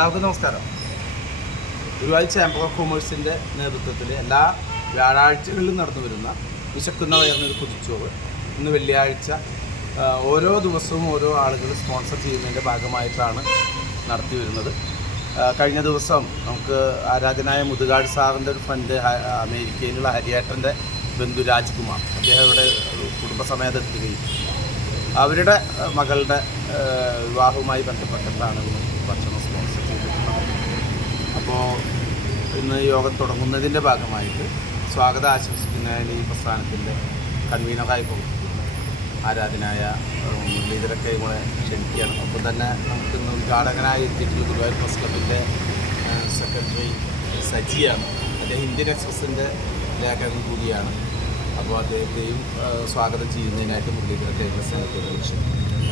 എല്ലാവർക്കും നമസ്കാരം. Guruvayur chamber of കൊമേഴ്സിന്റെ നേതൃത്വത്തിൽ എല്ലാ വ്യാഴാഴ്ചകളിലും നടന്നു വരുന്ന വിശക്കുന്ന വയറിനൊരു കുതിച്ചോറ് ഇന്ന് വെള്ളിയാഴ്ച ഓരോ ദിവസവും ഓരോ ആളുകൾ സ്പോൺസർ ചെയ്യുന്നതിന്റെ ഭാഗമായിട്ടാണ് നടത്തി വരുന്നത്. കഴിഞ്ഞ ദിവസം നമുക്ക് ആരാധനായ മുതുകാട് സാറിന്റെ ഒരു ഫ്രണ്ട് അമേരിക്കയിലുള്ള ഹരിയേട്ടന്റെ ബന്ധു രാജ്കുമാർ അദ്ദേഹം ഇവിടെ കുടുംബസമേതം എത്തുകയും അവരുടെ മകളുടെ വിവാഹവുമായി ബന്ധപ്പെട്ടിട്ടാണ് ഭക്ഷണം അപ്പോൾ ഇന്ന് യോഗം തുടങ്ങുന്നതിന്റെ ഭാഗമായിട്ട് സ്വാഗതം ആശംസിക്കുന്നതിന് ഈ പ്രസ്ഥാനത്തിന്റെ കൺവീനറായി പ്രവർത്തിക്കുന്ന ആരാധനായ മുരളീധരൊക്കെ കൂടെ ക്ഷണിക്കുകയാണ്. ഒപ്പം തന്നെ നമുക്ക് ഇന്ന് ഉദ്ഘാടകനായി എത്തിയിട്ടുള്ള ഗുരുവായൂർ പ്രസ് ക്ലബിന്റെ സെക്രട്ടറി സജിയാണ്. അദ്ദേഹം ഇന്ത്യൻ എക്സ്പ്രസിന്റെ ലേഖകൻ കൂടിയാണ്. അപ്പോൾ അദ്ദേഹത്തെയും സ്വാഗതം ചെയ്യുന്നതിനായിട്ട് മുരളീധര കേരള സ്നേഹത്തോട്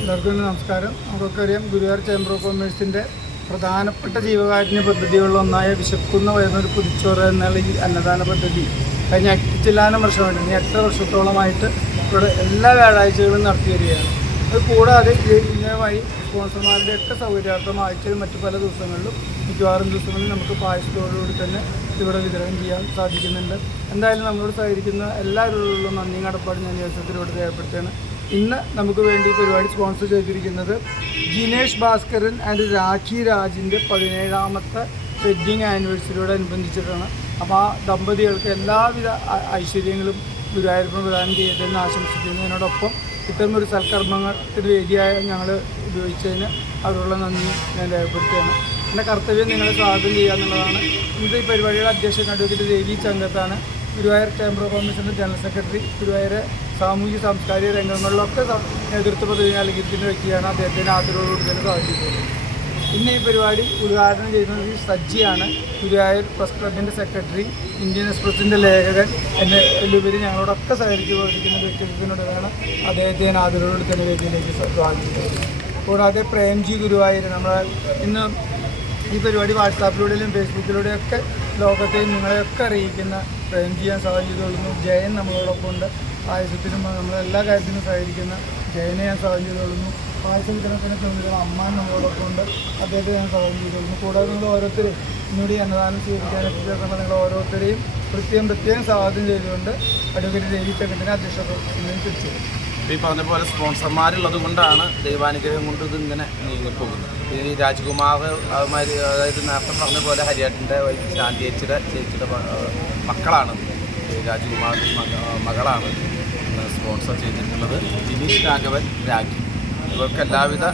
എല്ലാവർക്കും നമസ്കാരം. നമുക്കൊക്കെ അറിയാം ഗുരുവായൂർ ചേംബർ ഓഫ് കൊമേഴ്സിന്റെ പ്രധാനപ്പെട്ട ജീവകാരുണ്യ പദ്ധതികളിൽ ഒന്നായ വിശക്കുന്ന വരുന്നൊരു പുതിച്ചോറ് എന്നുള്ള ഈ അന്നദാന പദ്ധതി. കഴിഞ്ഞ എട്ടിച്ചില്ലാനം വർഷമായിട്ട് ഇനി എട്ട് വർഷത്തോളമായിട്ട് ഇവിടെ എല്ലാ വ്യാഴാഴ്ചകളും നടത്തി വരികയാണ്. അത് കൂടാതെ ഇതിനുമായി സ്പോൺസർമാരുടെ ഒക്കെ സൗകര്യാർത്ഥം ആഴ്ചയിൽ മറ്റു പല ദിവസങ്ങളിലും മിക്കവാറും ദിവസങ്ങളിൽ നമുക്ക് പായസത്തോടുകൂടി തന്നെ ഇവിടെ വിതരണം ചെയ്യാൻ സാധിക്കുന്നുണ്ട്. എന്തായാലും നമ്മളോട് സഹകരിക്കുന്ന എല്ലാവരോടുള്ള നന്ദി കടപ്പാടും ഞാൻ ദിവസത്തിലൂടെ രേഖപ്പെടുത്തുകയാണ്. ഇന്ന് നമുക്ക് വേണ്ടി പരിപാടി സ്പോൺസർ ചെയ്തിരിക്കുന്നത് ജിനേഷ് ഭാസ്കരൻ ആൻഡ് രാഖി രാജിന്റെ പതിനേഴാമത്തെ വെഡ്ഡിങ് ആനിവേഴ്സറിയോടനുബന്ധിച്ചിട്ടാണ് അപ്പോൾ ആ ദമ്പതികൾക്ക് എല്ലാവിധ ഐശ്വര്യങ്ങളും ഗുരുവായൂരപ്പൻ പ്രദാനം ചെയ്യട്ടെന്ന് ആശംസിക്കുന്നതിനോടൊപ്പം ഇത്തരമൊരു സൽക്കർമ്മത്തിന് വേദിയായ ഞങ്ങൾ ഉപയോഗിച്ചതിന് അവരുള്ള നന്ദി ഞാൻ രേഖപ്പെടുത്തുകയാണ്. എന്റെ കർത്തവ്യം നിങ്ങളെ സ്വാഗതം ചെയ്യുക എന്നുള്ളതാണ്. ഇന്നത്തെ ഈ പരിപാടിയുടെ അധ്യക്ഷൻ അഡ്വക്കേറ്റ് ദേവി ചങ്കത്താണ്. ഗുരുവായൂർ ചേംബർ ഓഫ് കോമേഴ്സിന്റെ ജനറൽ സെക്രട്ടറി ഗുരുവായൂർ സാമൂഹ്യ സാംസ്കാരിക രംഗങ്ങളിലൊക്കെ നേതൃത്വ പദവി നൽകിയിരിക്കുന്ന വ്യക്തിയാണ് അദ്ദേഹത്തിന് ആദരവോടുകൂടി തന്നെ സ്വാഗതിക്കുന്നത് ഇന്ന് ഈ പരിപാടി ഉദ്ഘാടനം ചെയ്യുന്നത് സജ്ജിയാണ്. ഗുരുവായൂർ പ്രസ് ക്ലബിന്റെ സെക്രട്ടറി ഇന്ത്യൻ എക്സ്പ്രസിന്റെ ലേഖകൻ. എന്നെ എല്ലാവരും ഞങ്ങളോടൊക്കെ സഹകരിച്ച് പ്രവർത്തിക്കുന്ന വ്യക്തിത്വത്തിനോടാണ് അദ്ദേഹത്തെ ഞാൻ തന്നെ വേദിയിലേക്ക് സ്വാഗതം ചെയ്യുന്നത്. കൂടാതെ പ്രേംജി ഗുരുവായൂർ നമ്മളെ ഇന്ന് ഈ പരിപാടി വാട്സാപ്പിലൂടെയും ഫേസ്ബുക്കിലൂടെയൊക്കെ ലോകത്തെയും നിങ്ങളെയൊക്കെ അറിയിക്കുന്ന പ്രേം ചെയ്യാൻ ചെയ്തുകൊള്ളുന്നു ജയൻ നമ്മളോടൊപ്പം ഉണ്ട്. ആയുസത്തിനും നമ്മളെല്ലാ കാര്യത്തിനും സഹകരിക്കുന്ന ജയനെ ഞാൻ സഹായം പായസ വിതരണത്തിന് ചുമതല അമ്മ നമ്മളോടൊപ്പം ഉണ്ട്. അദ്ദേഹത്തെ ഞാൻ സ്വാഗതം ചെയ്തുകൊള്ളുന്നു കൂടാതെ നിങ്ങൾ ഓരോരുത്തരും ഇന്നുകൂടി അന്നദാനം സ്വീകരിക്കാൻ എത്തിച്ചേർന്ന നിങ്ങൾ ഓരോരുത്തരെയും പ്രത്യേകം പ്രത്യേകം സ്വാഗതം ചെയ്തുകൊണ്ട് അഡ്വക്കേറ്റ് ദേവി ചക്കത്തിനെ അധ്യക്ഷത തിരിച്ചു ഈ പറഞ്ഞ പോലെ സ്പോൺസർമാരുള്ളത് കൊണ്ടാണ് ദൈവാനുഗ്രഹം കൊണ്ട് ഇത് ഇങ്ങനെ നീങ്ങിപ്പോകുന്നത് ഈ രാജ്കുമാർ അതുമാതിരി അതായത് നേരത്തെ പറഞ്ഞ പോലെ ഹരിയാട്ടിന്റെ ശാന്തി ചേച്ചിയുടെ ചേച്ചിയുടെ മക്കളാണ്. രാജ്കുമാറിന്റെ മകളാണ് സ്പോൺസർ ചെയ്തിട്ടുള്ളത്. ജിനീഷ് രാഘവൻ രാഖി. ഇവർക്ക് എല്ലാവിധ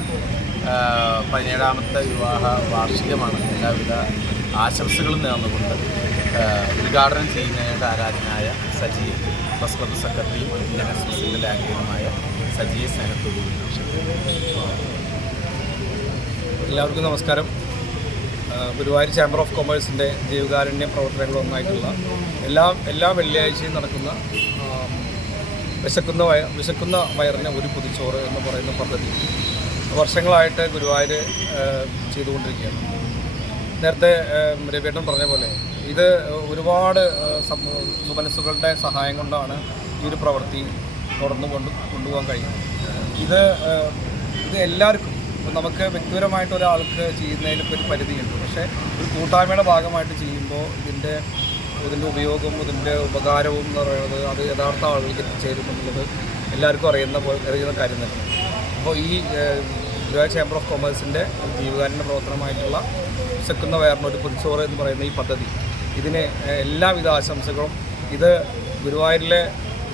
പതിനേഴാമത്തെ വിവാഹ വാർഷികമാണ്. എല്ലാവിധ ആശംസകളും നേർന്നുകൊണ്ട് ഉദ്ഘാടനം ചെയ്യുന്നതിനായിട്ട് ആരാധനായ സജി. ബസ് ക്ലബ് സെക്രട്ടറിയും ഇന്ത്യൻ എക്സ്പ്രസിന്റെ ലാംഗ്വേജുമായ സജീവ സ്നേഹത്തോടുകൂടി എല്ലാവർക്കും നമസ്കാരം. ഗുരുവായൂർ ചേംബർ ഓഫ് കൊമേഴ്സിന്റെ ജീവകാരുണ്യ പ്രവർത്തനങ്ങളൊന്നായിട്ടുള്ള എല്ലാ എല്ലാ വെള്ളിയാഴ്ചയും നടക്കുന്ന വിശക്കുന്ന വയ വിശക്കുന്ന വയറിന് ഒരു പുതിച്ചോറ് എന്ന് പറയുന്ന പദ്ധതി വർഷങ്ങളായിട്ട് ഗുരുവായൂർ ചെയ്തുകൊണ്ടിരിക്കുകയാണ്. നേരത്തെ രവിയേട്ടൻ പറഞ്ഞ പോലെ ഇത് ഒരുപാട് സുമനസ്സുകളുടെ സഹായം കൊണ്ടാണ് ഈ ഒരു പ്രവൃത്തി തുടർന്നു കൊണ്ട് കൊണ്ടുപോകാൻ കഴിയുന്നത്. ഇത് ഇത് എല്ലാവർക്കും നമുക്ക് വ്യക്തിപരമായിട്ട് ഒരാൾക്ക് ചെയ്യുന്നതിനൊക്കെ ഒരു പരിധിയുണ്ട്. പക്ഷേ ഒരു കൂട്ടായ്മയുടെ ഭാഗമായിട്ട് ചെയ്യുമ്പോൾ ഇതിന്റെ ഇതിന്റെ ഉപയോഗം ഇതിന്റെ ഉപകാരവും എന്ന് പറയുന്നത് അത് യഥാർത്ഥ ആളുകൾക്ക് എത്തിച്ചേരും എന്നുള്ളത് എല്ലാവർക്കും അറിയുന്ന പോലെ അറിയുന്ന കാര്യം തന്നെ അപ്പോൾ ഈ ഗുരുവായൂർ ചേംബർ ഓഫ് കൊമേഴ്സിന്റെ ജീവകാരുണ്യ പ്രവർത്തനമായിട്ടുള്ള വിശക്കുന്ന വയറിനൊരു പുതിച്ചോറ് എന്ന് പറയുന്ന ഈ പദ്ധതി. ഇതിന് എല്ലാവിധ ആശംസകളും. ഇത് ഗുരുവായൂരിലെ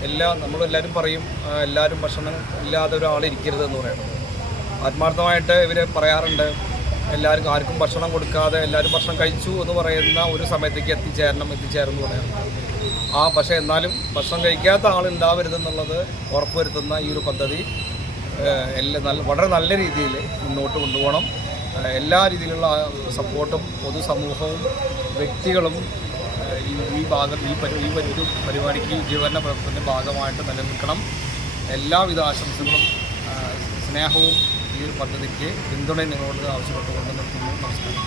എല്ലാ നമ്മളെല്ലാവരും പറയും എല്ലാവരും ഭക്ഷണം ഇല്ലാതെ ഒരാളിരിക്കരുത് എന്ന് പറയുന്നത് ആത്മാർത്ഥമായിട്ട് ഇവർ പറയാറുണ്ട് എല്ലാവർക്കും ആർക്കും ഭക്ഷണം കൊടുക്കാതെ എല്ലാവരും ഭക്ഷണം കഴിച്ചു എന്ന് പറയുന്ന ഒരു സമയത്തേക്ക് എത്തിച്ചേരണം എത്തിച്ചേരണം എന്ന് പറയുന്നത് ആ പക്ഷേ എന്നാലും ഭക്ഷണം കഴിക്കാത്ത ആളുണ്ടാവരുതെന്നുള്ളത് ഉറപ്പുവരുത്തുന്ന ഈ ഒരു പദ്ധതി. എല്ലാ നല്ല വളരെ നല്ല രീതിയിൽ മുന്നോട്ട് കൊണ്ടുപോകണം. എല്ലാ രീതിയിലുള്ള സപ്പോർട്ടും പൊതുസമൂഹവും വ്യക്തികളും ഈ ഭാഗം ഈ പരി ഈ ഒരു പരിപാടിക്ക് ജീവന പ്രവർത്തനത്തിന്റെ ഭാഗമായിട്ട് നിലനിൽക്കണം. എല്ലാവിധ ആശംസകളും സ്നേഹവും ഈ ഒരു പദ്ധതിക്ക് പിന്തുണയും നിങ്ങളോട് ആവശ്യപ്പെട്ടുകൊണ്ട് നിർത്തുന്നു. നമസ്കാരം.